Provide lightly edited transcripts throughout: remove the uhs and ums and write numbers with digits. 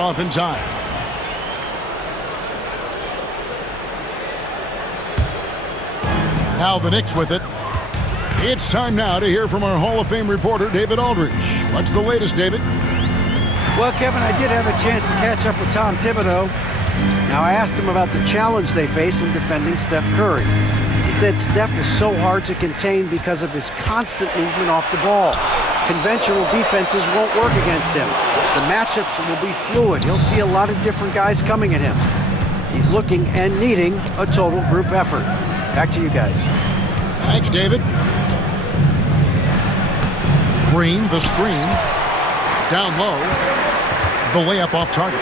off in time. Now the Knicks with it. It's time now to hear from our Hall of Fame reporter, David Aldridge. What's the latest, David? Well, Kevin, I did have a chance to catch up with Tom Thibodeau. Now, I asked him about the challenge they face in defending Steph Curry. He said Steph is so hard to contain because of his constant movement off the ball. Conventional defenses won't work against him. The matchups will be fluid. He'll see a lot of different guys coming at him. He's looking and needing a total group effort. Back to you guys. Thanks, David. Green, the screen. Down low. The layup off target.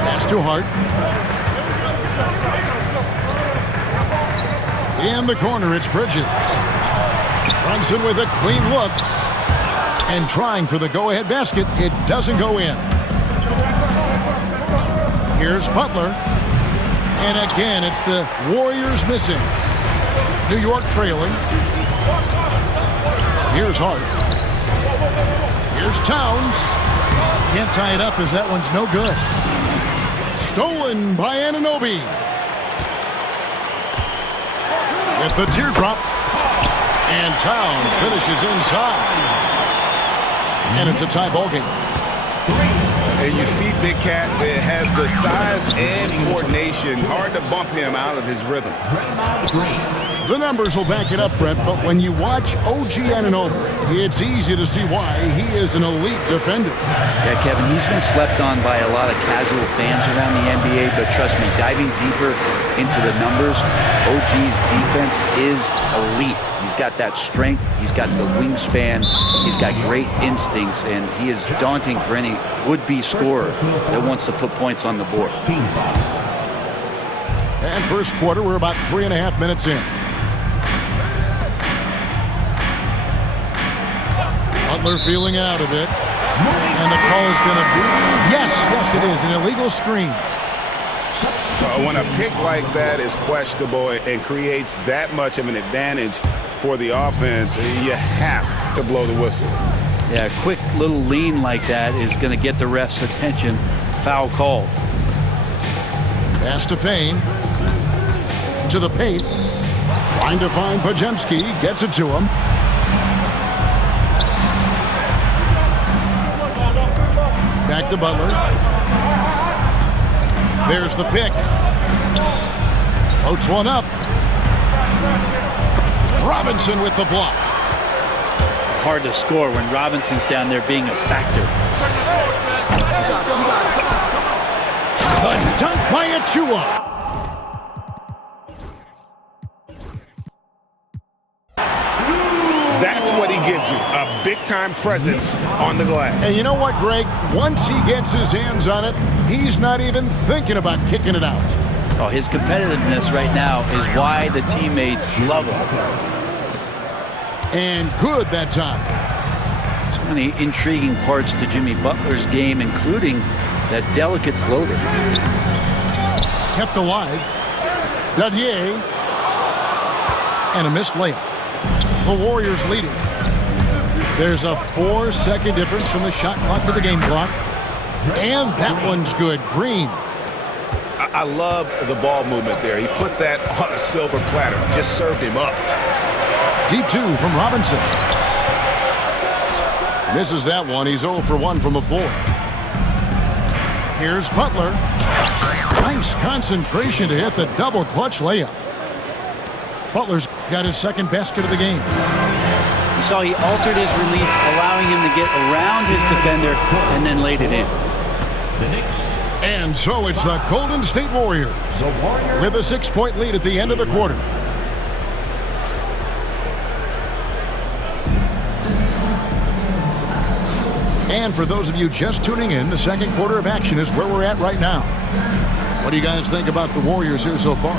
Pass to Hart. In the corner, it's Bridges. Brunson with a clean look. And trying for the go-ahead basket. It doesn't go in. Here's Butler. And again, it's the Warriors missing. New York trailing. Here's Hart. Here's Towns. Can't tie it up as that one's no good. Stolen by Anunoby. With the teardrop. And Towns finishes inside. And it's a tie ball game. And you see Big Cat has the size and coordination. Hard to bump him out of his rhythm. The numbers will back it up, Brett, but when you watch OG Anunoby, it's easy to see why he is an elite defender. Yeah, Kevin, he's been slept on by a lot of casual fans around the NBA, but trust me, diving deeper into the numbers, OG's defense is elite. He's got that strength, he's got the wingspan, he's got great instincts, and he is daunting for any would-be scorer that wants to put points on the board. And first quarter, we're about 3.5 minutes in. Butler feeling out a bit. And the call is going to be, yes, it is, an illegal screen. When a pick like that is questionable and creates that much of an advantage for the offense, you have to blow the whistle. Yeah, a quick little lean like that is going to get the ref's attention. Foul call. Pass to Payne. To the paint. Trying to find Podziemski. Gets it to him. Back to Butler. There's the pick. Floats one up. Robinson with the block. Hard to score when Robinson's down there being a factor. The dunk by Achua. That's what he gives you, a big-time presence on the glass. And you know what, Greg? Once he gets his hands on it, he's not even thinking about kicking it out. Oh, his competitiveness right now is why the teammates love him. And good that time. So many intriguing parts to Jimmy Butler's game, including that delicate floater. Kept alive. Dadier. And a missed layup. The Warriors leading. There's a 4-second difference from the shot clock to the game clock. And that one's good. Green. I love the ball movement there. He put that on a silver platter. Just served him up. Deep two from Robinson. Misses that one. He's 0 for 1 from the floor. Here's Butler. Nice concentration to hit the double clutch layup. Butler's got his second basket of the game. You saw he altered his release, allowing him to get around his defender and then laid it in. And so it's the Golden State Warriors with a 6-point lead at the end of the quarter. And for those of you just tuning in, the second quarter of action is where we're at right now. What do you guys think about the Warriors here so far?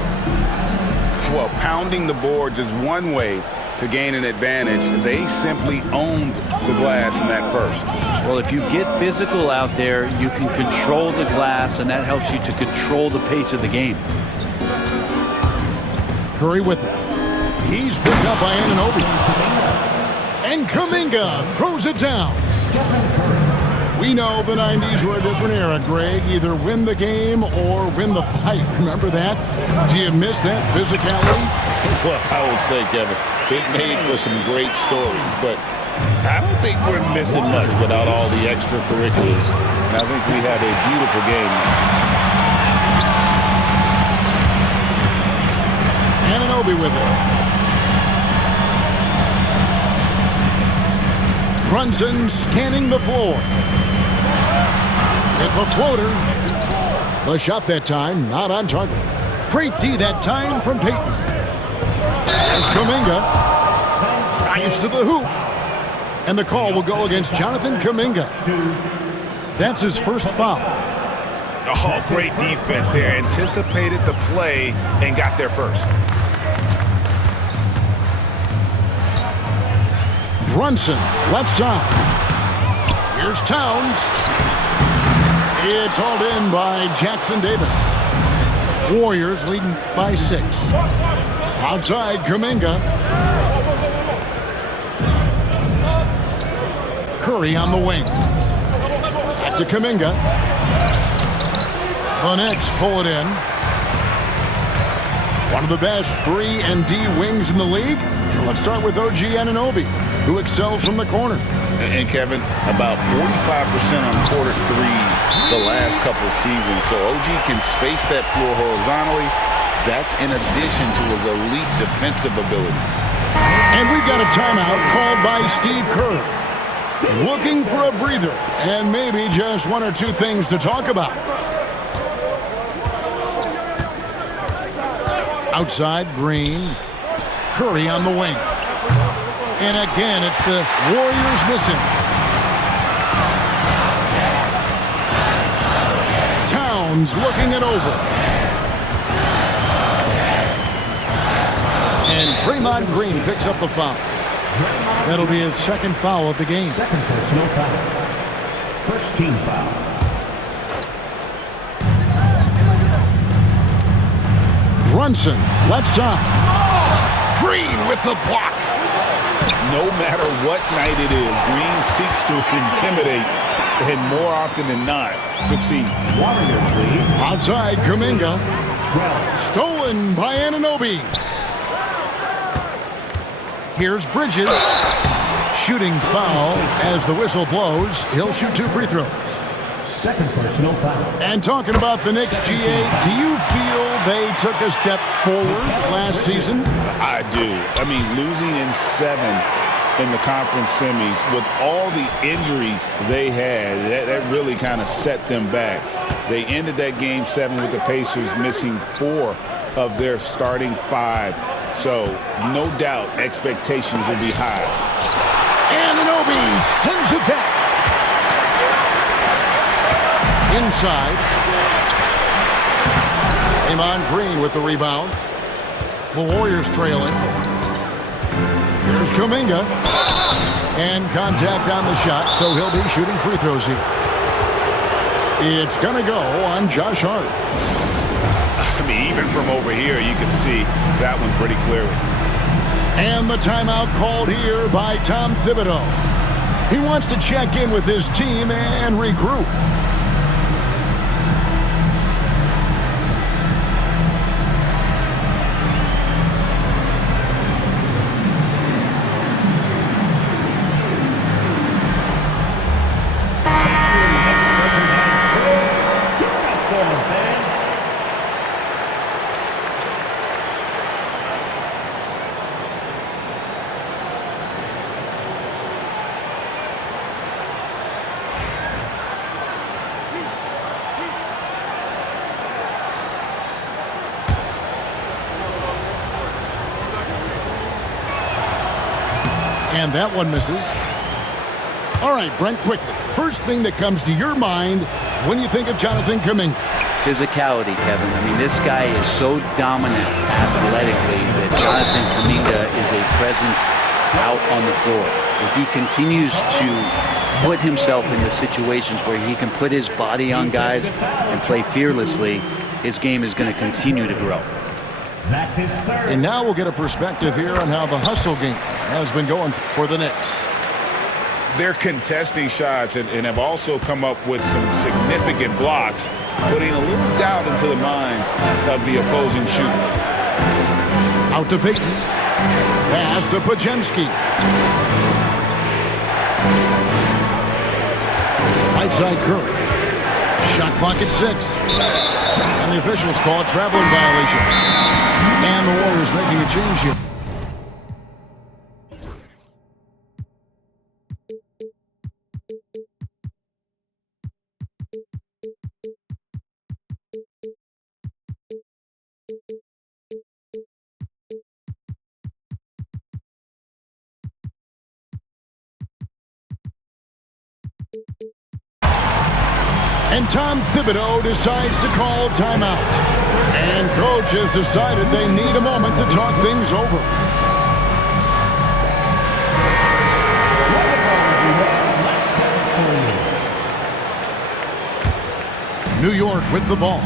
Well, pounding the boards is one way to gain an advantage. They simply owned the glass in that first. Well, if you get physical out there, you can control the glass, and that helps you to control the pace of the game. Curry with it. He's picked up by Anunoby. And Kuminga throws it down. We know the 90s were a different era, Greg. Either win the game or win the fight. Remember that? Do you miss that physicality? Well, I would say, Kevin, it made for some great stories, but I don't think we're missing much without all the extracurriculars. And I think we have a beautiful game now. Anunoby with it. Brunson scanning the floor. With the floater. The shot that time, not on target. Great D that time from Payton. As Kuminga drives to the hoop. And the call will go against Jonathan Kuminga. That's his first foul. Oh, great defense there. Anticipated the play and got there first. Brunson, left side. Here's Towns. It's hauled in by Jackson Davis. Warriors leading by 6. Outside, Kuminga. Curry on the wing. Back to Kuminga. The Knicks pull it in. One of the best 3 and D wings in the league. Let's start with OG Anunoby, who excels from the corner. And Kevin, about 45% on quarter threes the last couple seasons. So OG can space that floor horizontally. That's in addition to his elite defensive ability. And we've got a timeout called by Steve Kerr. Looking for a breather and maybe just 1 or 2 things to talk about. Outside, Green. Curry on the wing. And again, it's the Warriors missing. Towns looking it over. And Draymond Green picks up the foul. That'll be his second foul of the game. Second personal foul. First team foul. Brunson, left side. Green with the block. No matter what night it is, Green seeks to intimidate and more often than not succeeds. Warriors lead. Outside, Kuminga. 12. Stolen by Anunoby. Here's Bridges. Shooting foul as the whistle blows. He'll shoot 2 free throws. Second personal foul. And talking about the Knicks, GA, do you feel they took a step forward last season? I do. I mean, losing in 7 in the conference semis with all the injuries they had, that really kind of set them back. They ended that game 7 with the Pacers missing 4 of their starting 5. So, no doubt, expectations will be high. Anunoby sends it back. Inside. Draymond Green with the rebound. The Warriors trailing. Here's Kuminga. And contact on the shot, so he'll be shooting free throws here. It's going to go on Josh Hart. I mean, even from over here, you can see that one pretty clearly. And the timeout called here by Tom Thibodeau. He wants to check in with his team and regroup. And that one misses. All right, Brent, quickly. First thing that comes to your mind when you think of Jonathan Kuminga. Physicality, Kevin. I mean, this guy is so dominant athletically that Jonathan Kuminga is a presence out on the floor. If he continues to put himself in the situations where he can put his body on guys and play fearlessly, his game is going to continue to grow. That's his third. And now we'll get a perspective here on how the hustle game has been going for the Knicks. they're contesting shots and have also come up with some significant blocks, putting a little doubt into the minds of the opposing shooter. Out to Payton. Pass to Podziemski. Right side Curry. Shot clock at 6. And the officials call a traveling violation. And the Warriors making a change here. And Tom Thibodeau decides to call timeout. And coach has decided they need a moment to talk things over. New York with the ball.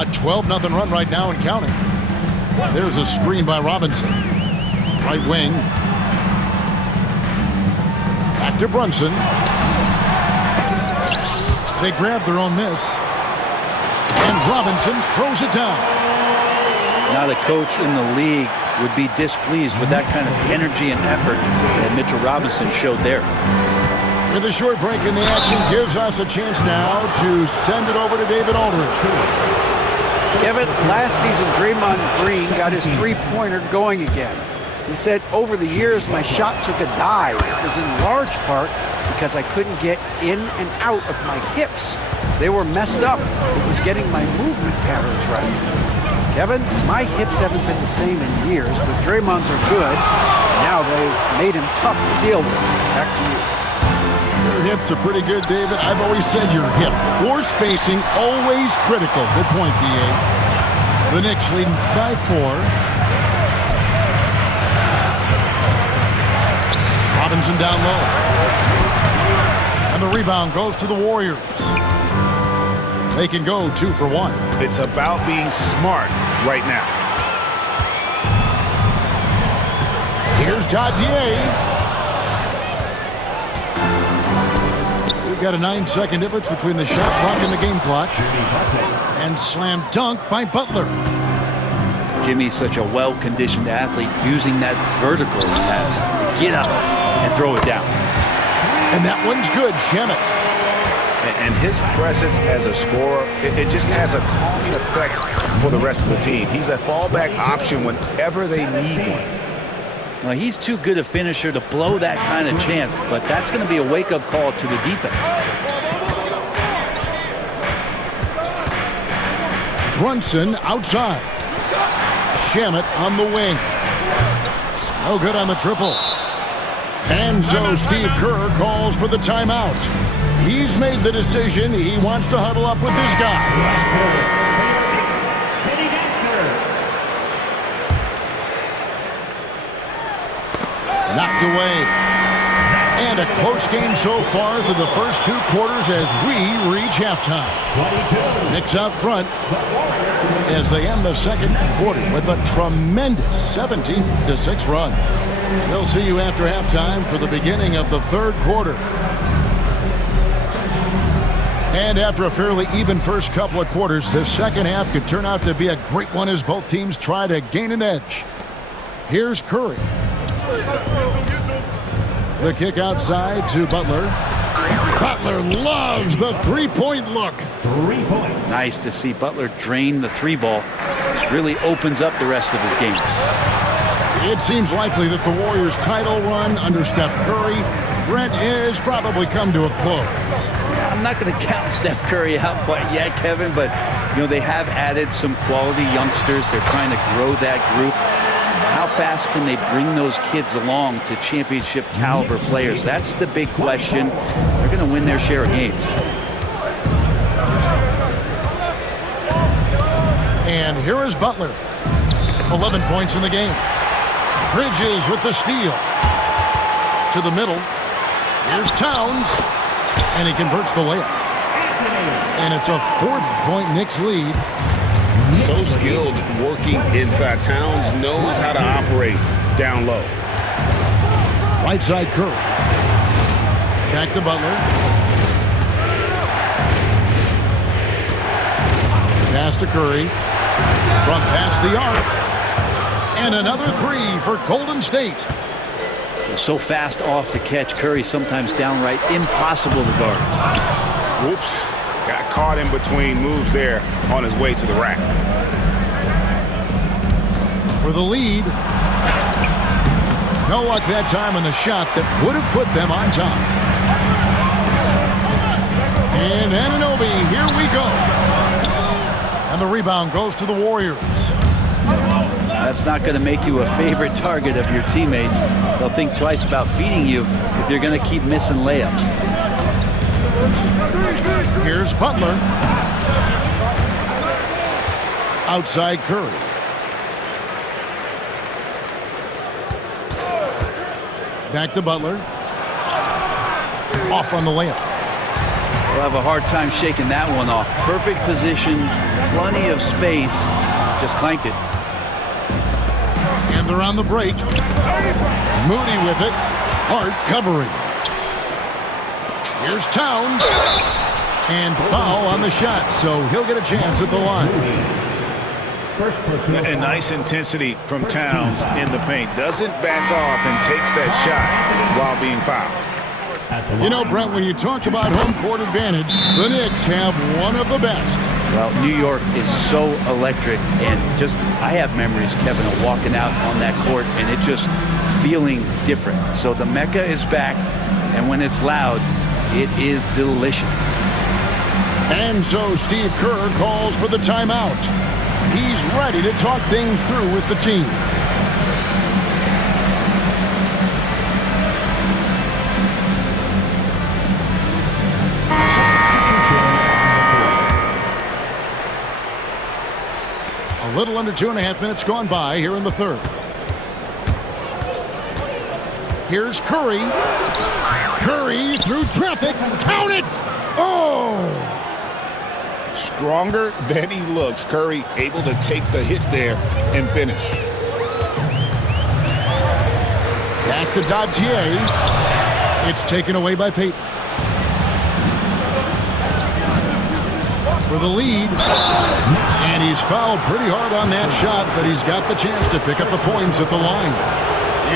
A 12-0 run right now and counting. There's a screen by Robinson. Right wing. Back to Brunson. They grab their own miss. And Robinson throws it down. Now the coach in the league would be displeased with that kind of energy and effort that Mitchell Robinson showed there. With a short break in the action gives us a chance now to send it over to David Aldridge. Kevin, last season Draymond Green got his three-pointer going again. He said, over the years, my shot took a dive. It was in large part because I couldn't get in and out of my hips. They were messed up. It was getting my movement patterns right. Kevin, my hips haven't been the same in years, but Draymond's are good. Now they've made him tough to deal with. Back to you. Your hips are pretty good, David. I've always said your hip. Floor spacing, always critical. Good point, D.A. The Knicks lead by 4. Robinson down low. And the rebound goes to the Warriors. They can go 2 for 1. It's about being smart right now. Here's Jadier. We've got a 9-second difference between the shot clock and the game clock. And slam dunk by Butler. Jimmy's such a well-conditioned athlete, using that vertical he has to get up and throw it down. And that one's good, Shamet. And his presence as a scorer, it just has a calming effect for the rest of the team. He's a fallback option whenever they need one. Well, he's too good a finisher to blow that kind of chance, but that's going to be a wake-up call to the defense. Brunson outside. Shamet on the wing. No good on the triple. And so Steve Kerr calls for the timeout. He's made the decision. He wants to huddle up with his guy. Knocked away. And a close game so far through the first 2 quarters as we reach halftime. Knicks out front as they end the second quarter with a tremendous 17-6 run. We'll see you after halftime for the beginning of the third quarter. And after a fairly even first couple of quarters, the second half could turn out to be a great one as both teams try to gain an edge. Here's Curry. The kick outside to Butler. Butler loves the three-point look. 3 points. Nice to see Butler drain the 3-ball. This really opens up the rest of his game. It seems likely that the Warriors' title run under Steph Curry, Brent, is probably come to a close. I'm not going to count Steph Curry out quite yet, Kevin, but they have added some quality youngsters. They're trying to grow that group. How fast can they bring those kids along to championship caliber players? That's the big question. They're going to win their share of games. And here is Butler. 11 points in the game. Bridges with the steal. To the middle. Here's Towns. And he converts the layup. And it's a 4-point Knicks lead. So skilled working inside. Towns knows how to operate down low. Right side Curry. Back to Butler. Pass to Curry. From past the arc. And another three for Golden State. So fast off the catch, Curry sometimes downright impossible to guard. Whoops. Got caught in between moves there on his way to the rack. For the lead. No luck that time on the shot that would have put them on top. And Anunoby, here we go. And the rebound goes to the Warriors. That's not going to make you a favorite target of your teammates. They'll think twice about feeding you if you're going to keep missing layups. Here's Butler. Outside Curry. Back to Butler. Off on the layup. We'll have a hard time shaking that one off. Perfect position, plenty of space. Just clanked it. And they're on the break. Moody with it. Hart covering. Here's Towns. And foul on the shot, so he'll get a chance at the line. And nice intensity from Towns in the paint. Doesn't back off and takes that shot while being fouled. You know, Brent, when you talk about home court advantage, the Knicks have one of the best. Well, New York is so electric, and just, I have memories, Kevin, of walking out on that court and it just feeling different. So the Mecca is back, and when it's loud, it is delicious. And so Steve Kerr calls for the timeout. He's ready to talk things through with the team. A little under 2.5 minutes gone by here in the third. Here's Curry. Curry through traffic. Count it! Oh! Stronger than he looks. Curry able to take the hit there and finish. Pass to Dodgier. It's taken away by Payton. For the lead. And he's fouled pretty hard on that shot, but he's got the chance to pick up the points at the line.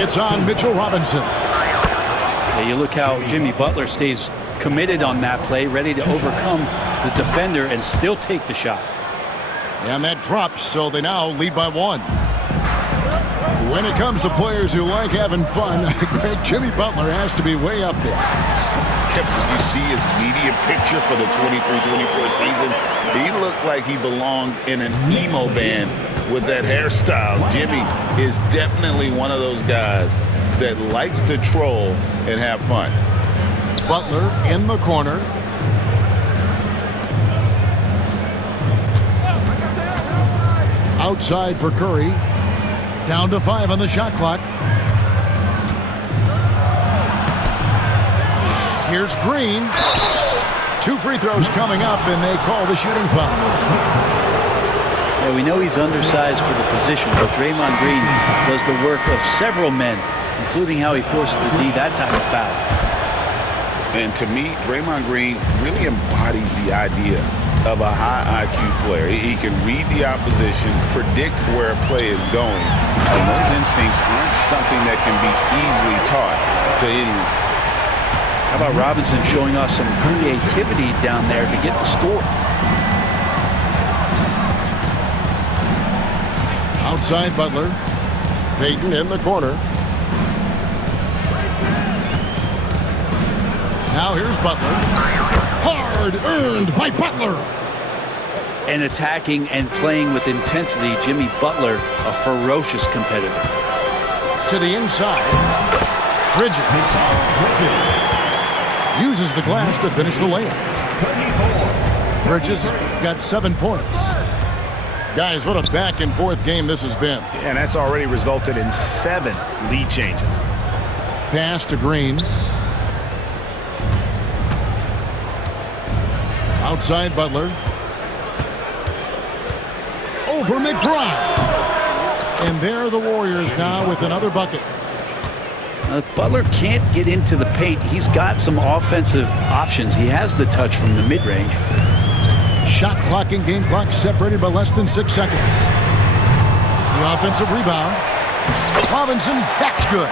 It's on Mitchell Robinson. Yeah, you look how Jimmy Butler stays committed on that play, ready to overcome the defender and still take the shot. And that drops, so they now lead by one. When it comes to players who like having fun, Greg, Jimmy Butler has to be way up there. Did you see his media picture for the 23-24 season? He looked like he belonged in an emo band with that hairstyle. Jimmy is definitely one of those guys that likes to troll and have fun. Butler in the corner. Outside for Curry. Down to 5 on the shot clock. Here's Green. 2 free throws coming up, and they call the shooting foul. Yeah, we know he's undersized for the position, but Draymond Green does the work of several men, including how he forces the D that type of foul. And to me, Draymond Green really embodies the idea of a high IQ player. He can read the opposition, predict where a play is going, and those instincts aren't something that can be easily taught to anyone. How about Robinson showing us some creativity down there to get the score? Outside Butler. Payton in the corner. Now here's Butler. Hard earned by Butler. And attacking and playing with intensity, Jimmy Butler, a ferocious competitor. To the inside. Bridges. Uses the glass to finish the layup. Bridges got 7 points. Guys, what a back and forth game this has been. And that's already resulted in 7 lead changes. Pass to Green. Outside Butler. Over McBride. And there are the Warriors now with another bucket. If Butler can't get into the paint, he's got some offensive options. He has the touch from the mid-range. Shot clock and game clock separated by less than 6 seconds. The offensive rebound. Robinson, that's good.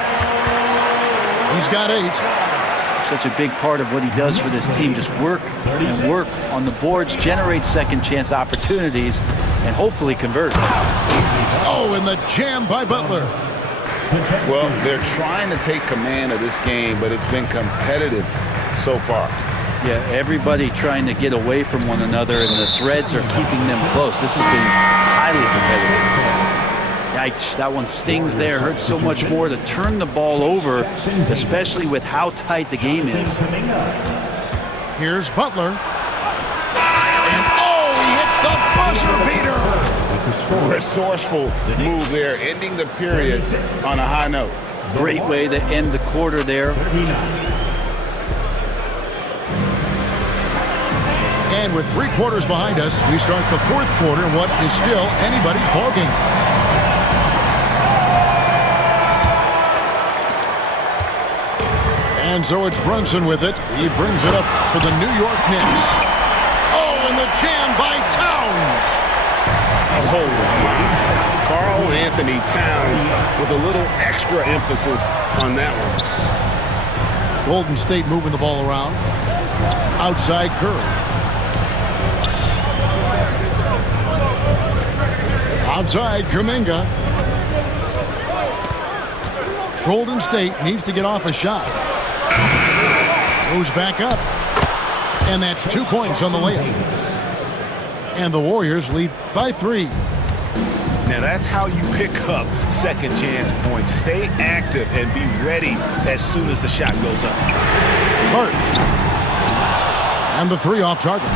He's got 8. Such a big part of what he does for this team. Just work and work on the boards, generate second chance opportunities, and hopefully convert. Oh, and the jam by Butler. Well, they're trying to take command of this game, but it's been competitive so far. Yeah, everybody trying to get away from one another, and the threads are keeping them close. This has been highly competitive. Yikes, that one stings there. Hurts so much more to turn the ball over, especially with how tight the game is. Here's Butler. And oh, he hits the buzzer beater. Resourceful move there, ending the period on a high note. Great way to end the quarter there. And with 3 quarters behind us, we start the 4th quarter in what is still anybody's ballgame. And so it's Brunson with it. He brings it up for the New York Knicks. Oh, and the jam by Towns. Oh, my. Karl Anthony Towns with a little extra emphasis on that one. Golden State moving the ball around. Outside Curry. Outside Kuminga. Golden State needs to get off a shot. Goes back up. And that's 2 points on the layup. And the Warriors lead by 3. Now that's how you pick up second chance points. Stay active and be ready as soon as the shot goes up. Hurt. And the 3 off target.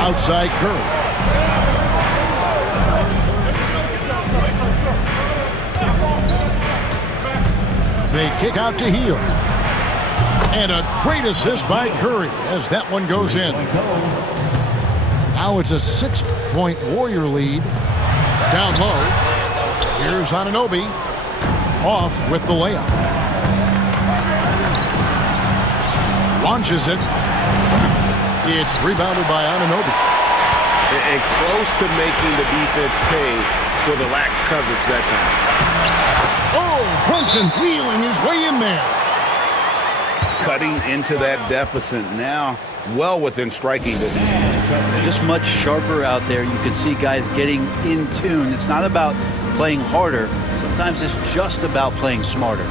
Outside Curry. They kick out to Hield. And a great assist by Curry as that one goes in. Now it's a 6-point Warrior lead. Down low. Here's Anunoby. Off with the layup. Launches it. It's rebounded by Anunoby. And close to making the defense pay for the lax coverage that time. Oh, Brunson wheeling his way in there. Cutting into that deficit now, well within striking distance. Just much sharper out there. You can see guys getting in tune. It's not about playing harder. Sometimes it's just about playing smarter.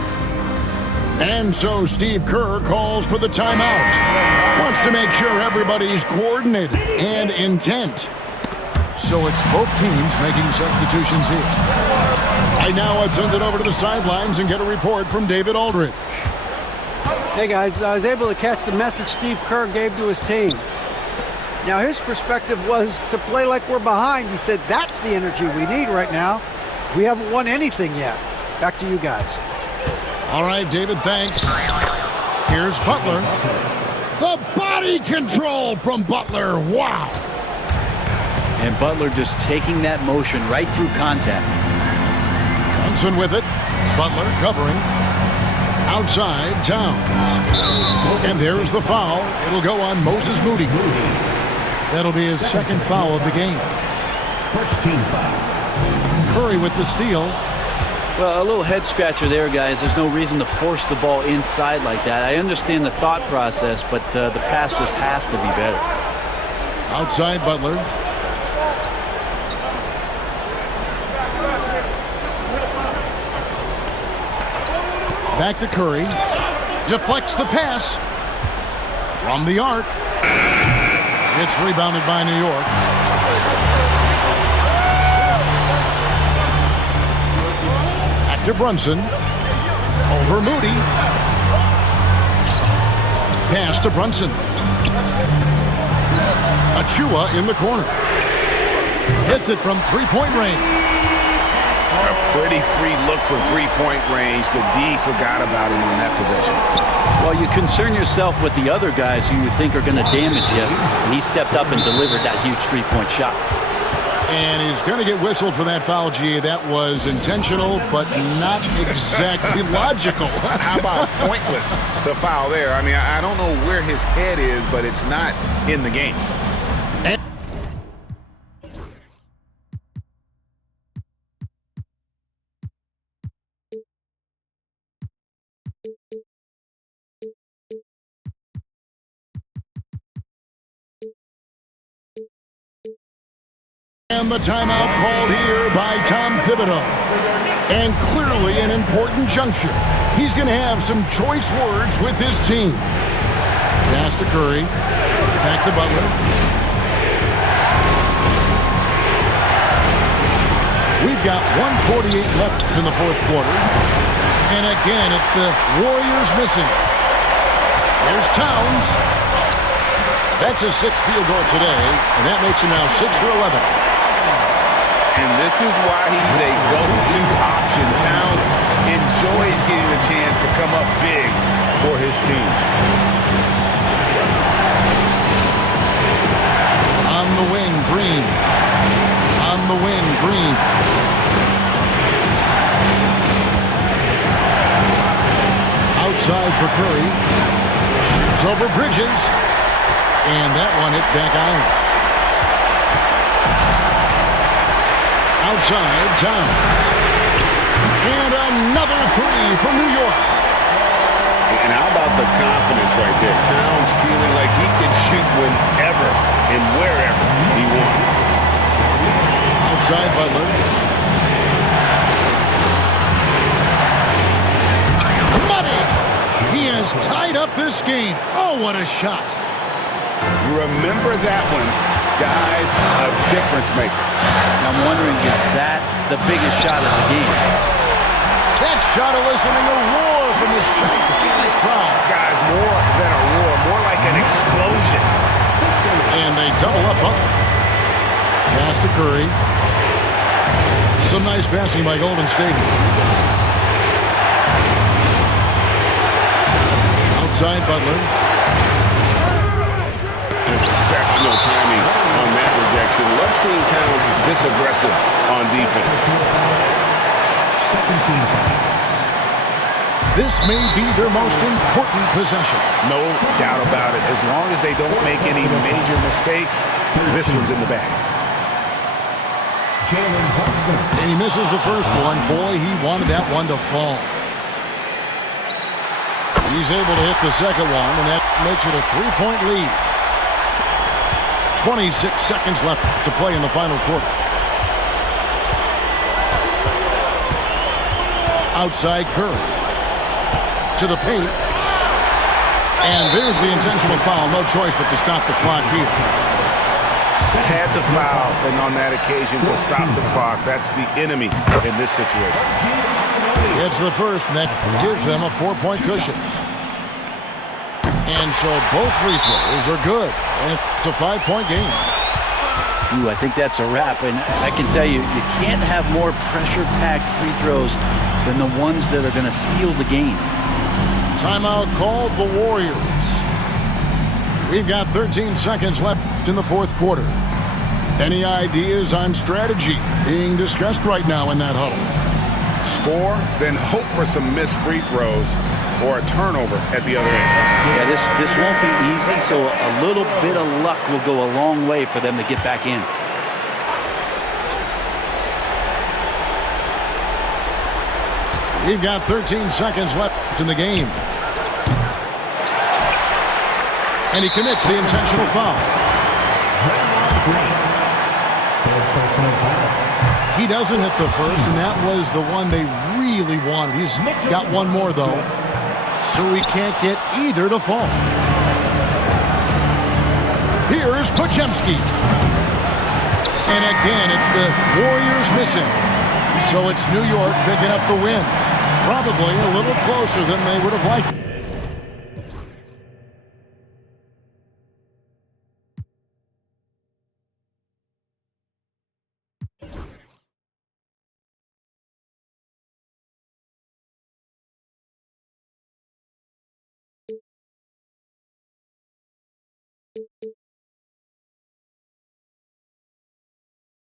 And so Steve Kerr calls for the timeout. Wants to make sure everybody's coordinated and intent. So it's both teams making substitutions here. Right now, I'd send it over to the sidelines and get a report from David Aldridge. Hey guys, I was able to catch the message Steve Kerr gave to his team. Now his perspective was to play like we're behind. He said that's the energy we need right now. We haven't won anything yet. Back to you guys. All right, David, thanks. Here's Butler. The body control from Butler. Wow. And Butler just taking that motion right through contact. Brunson with it. Butler covering. Outside, Towns. And there's the foul. It'll go on Moses Moody. That'll be his second foul of the game. First team foul. Curry with the steal. Well, a little head scratcher there, guys. There's no reason to force the ball inside like that. I understand the thought process, but the pass just has to be better. Outside Butler. Back to Curry. Deflects the pass. From the arc. It's rebounded by New York. Back to Brunson. Over Moody. Pass to Brunson. Achua in the corner. Hits it from three-point range. A pretty free look from three-point range. The D forgot about him on that possession. Well, you concern yourself with the other guys who you think are going to damage you, and he stepped up and delivered that huge three-point shot. And he's going to get whistled for that foul, G. That was intentional, but not exactly logical. How about pointless to foul there? I mean, I don't know where his head is, but it's not in the game. And the timeout called here by Tom Thibodeau. And clearly an important juncture. He's going to have some choice words with his team. Pass to Curry. Back to Butler. We've got 1:48 left in the fourth quarter. And again, it's the Warriors missing. There's Towns. That's his sixth field goal today, and that makes him now 6 for 11. And this is why he's a go-to option. Towns enjoys getting the chance to come up big for his team. On the wing, Green. On the wing, Green. Outside for Curry. Shoots over Bridges. And that one hits back iron. Outside, Towns. And another three for New York. And how about the confidence right there? Towns feeling like he can shoot whenever and wherever he wants. Outside, Butler. Money! He has tied up this game. Oh, what a shot. Remember that one, guys, a difference maker. I'm wondering, is that the biggest shot of the game? That shot eliciting a roar from this gigantic crowd. Guys, more than a roar, more like an explosion. And they double up Butler. Pass to Curry. Some nice passing by Golden State. Outside Butler. There's exceptional timing on that rejection. Love seeing Towns this aggressive on defense. This may be their most important possession. No doubt about it. As long as they don't make any major mistakes, this one's in the bag. And he misses the first one. Boy, he wanted that one to fall. He's able to hit the second one, and that makes it a 3-point lead. 26 seconds left to play in the final quarter. Outside Curry. To the paint. And there's the intentional foul. No choice but to stop the clock here. Had to foul, and on that occasion to stop the clock. That's the enemy in this situation. It's the first, and that gives them a 4-point cushion. And so both free throws are good. And it's a 5-point game. Ooh, I think that's a wrap. And I can tell you, you can't have more pressure-packed free throws than the ones that are going to seal the game. Timeout called the Warriors. We've got 13 seconds left in the fourth quarter. Any ideas on strategy being discussed right now in that huddle? Score, then hope for some missed free throws or a turnover at the other end. Yeah, this won't be easy, so a little bit of luck will go a long way for them to get back in. We've got 13 seconds left in the game. And he commits the intentional foul. He doesn't hit the first, and that was the one they really wanted. He's got one more, though, so he can't get either to fall. Here's Podziemski. And again, it's the Warriors missing. So it's New York picking up the win. Probably a little closer than they would have liked.